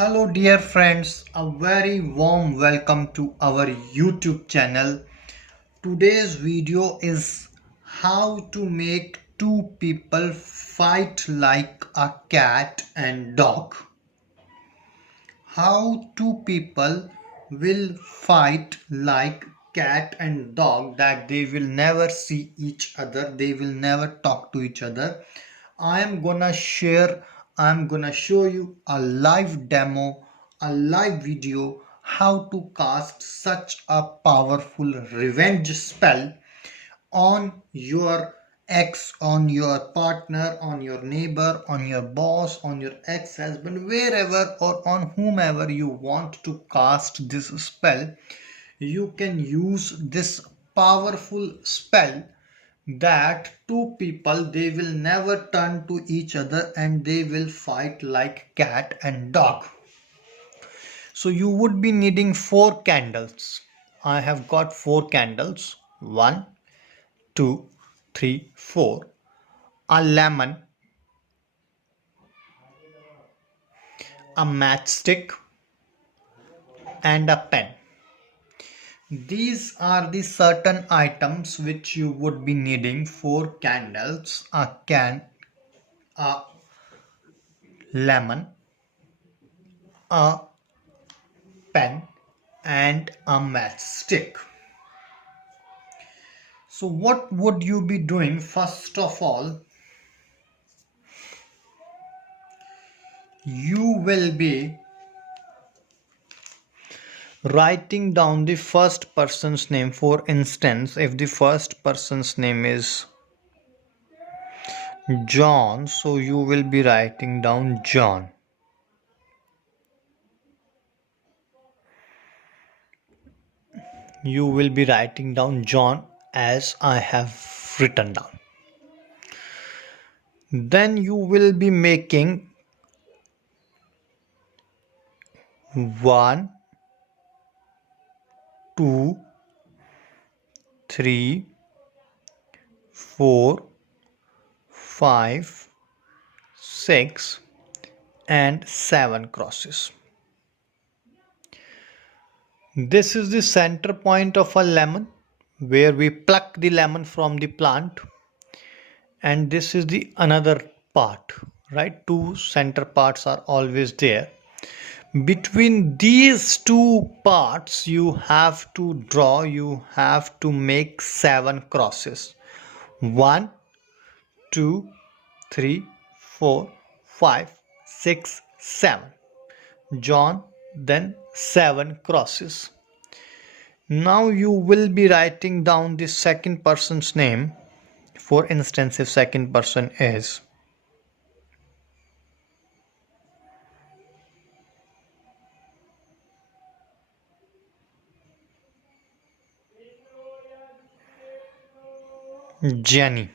Hello, dear friends, a very warm welcome to our YouTube channel. Today's video is how to make two people fight like a cat and dog. How two people will fight like cat and dog, that they will never see each other, they will never talk to each other. I'm gonna show you a live demo, a live video how to cast such a powerful revenge spell on your ex, on your partner, on your neighbor, on your boss, on your ex-husband, wherever or on whomever you want to cast this spell. You can use this powerful spell that two people, they will never turn to each other and they will fight like cat and dog. So you would be needing four candles. I have got four candles. One, two, three, four. A lemon, a matchstick, and a pen. These are the certain items which you would be needing: four candles, a can, a lemon, a pen, and a matchstick. So what would you be doing? First of all, you will be writing down the first person's name. For instance, if the first person's name is John, so you will be writing down John. You will be writing down John as I have written down. Then you will be making 1, 2, 3, 4, 5, 6, and 7 crosses. This is the center point of a lemon, where we pluck the lemon from the plant, and this is the another part, right? Two center parts are always there. Between these two parts you have to draw, you have to make 7 crosses. 1, 2, 3, 4, 5, 6, 7. John, then 7 crosses. Now you will be writing down the second person's name. For instance, if second person is Jenny,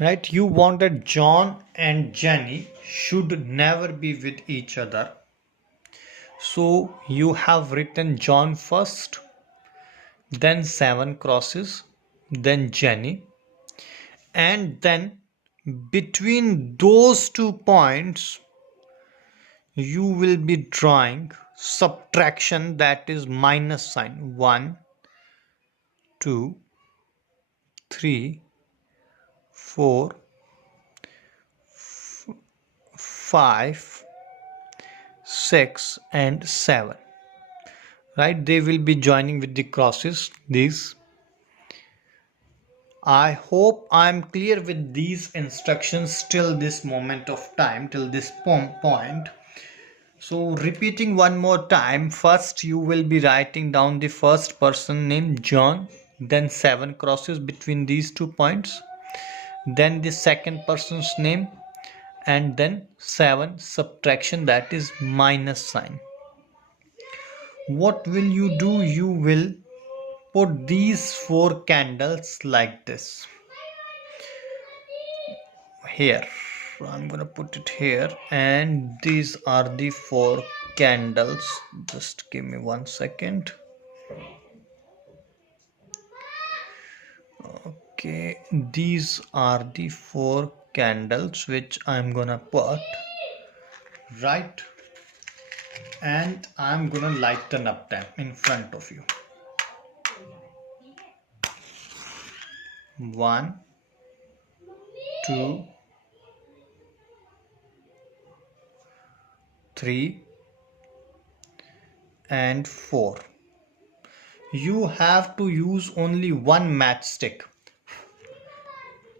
right? You want that John and Jenny should never be with each other. So you have written John first, then 7 crosses, then Jenny, and then between those 2 points you will be drawing subtraction, that is minus sign. 1, 2, 3, 4, 5, 6, and 7, right? They will be joining with the crosses, these. I hope I'm clear with these instructions till this moment of time, till this point. So repeating one more time, first you will be writing down the first person named John, then 7 crosses between these 2 points, then the second person's name, and then 7 subtraction, that is minus sign. What will you do? You will put these 4 candles like this. Here, I'm gonna put it here, and these are the 4 candles. Just give me 1 second. Okay, these are the 4 candles which I'm gonna put right, and I'm gonna lighten up them in front of you. 1, 2, 3, and 4. You have to use only one matchstick.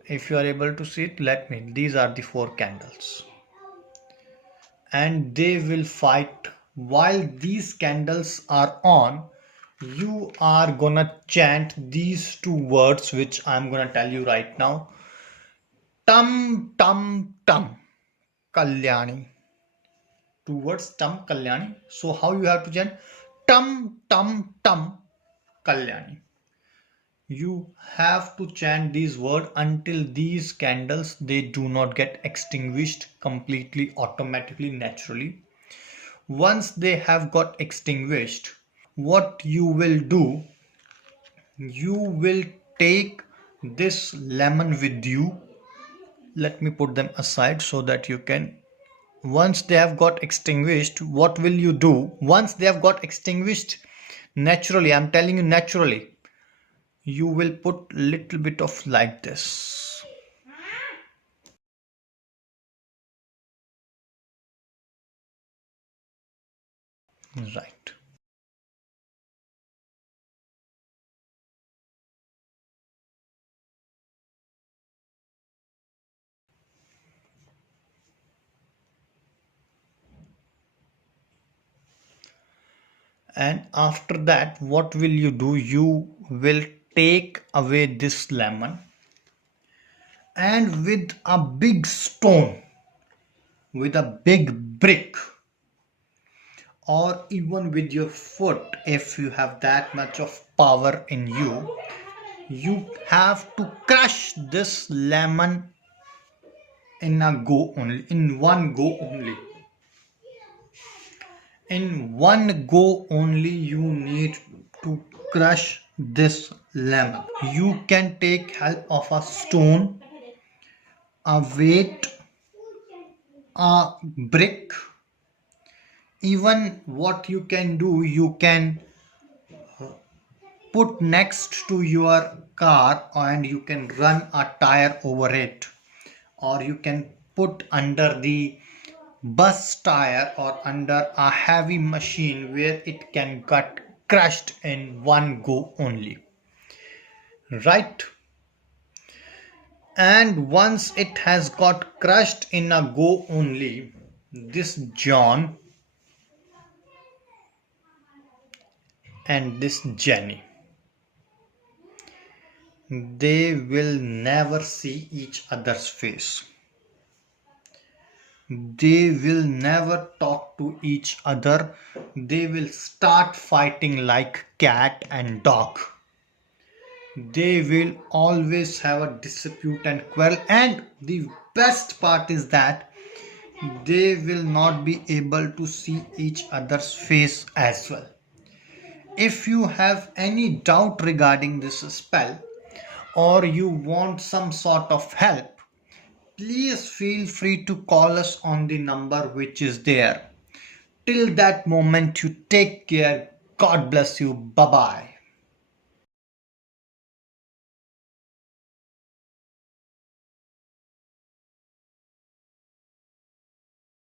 If you are able to see it, let me. These are the 4 candles, and they will fight. While these candles are on, you are gonna chant these 2 words which I'm gonna tell you right now. Tum tum tum Kalyani. 2 words, tum Kalyani. So how you have to chant? Tum tum tum Kalyani. You have to chant these words until these candles, they do not get extinguished completely, automatically, naturally. Once they have got extinguished, what you will do, you will take this lemon with you. Let me put them aside so that you can. Once they have got extinguished, what will you do? Once they have got extinguished naturally, I'm telling you naturally, you will put little bit of like this. Right. And after that, what will you do? You will take away this lemon, and with a big stone, with a big brick, or even with your foot, if you have that much of power in you, you have to crush this lemon in a go only, in one go only. In one go only, you need to crush this lemon. You can take help of a stone, a weight, a brick. Even what you can do, you can put next to your car and you can run a tire over it, or you can put under the bus tire or under a heavy machine where it can get crushed in one go only, right? And once it has got crushed in a go only, this John and this Jenny, they will never see each other's face. They will never talk to each other. They will start fighting like cat and dog. They will always have a dispute and quarrel, and the best part is that they will not be able to see each other's face as well. If you have any doubt regarding this spell, or you want some sort of help, please feel free to call us on the number which is there. Till that moment, you take care. God bless you. Bye bye.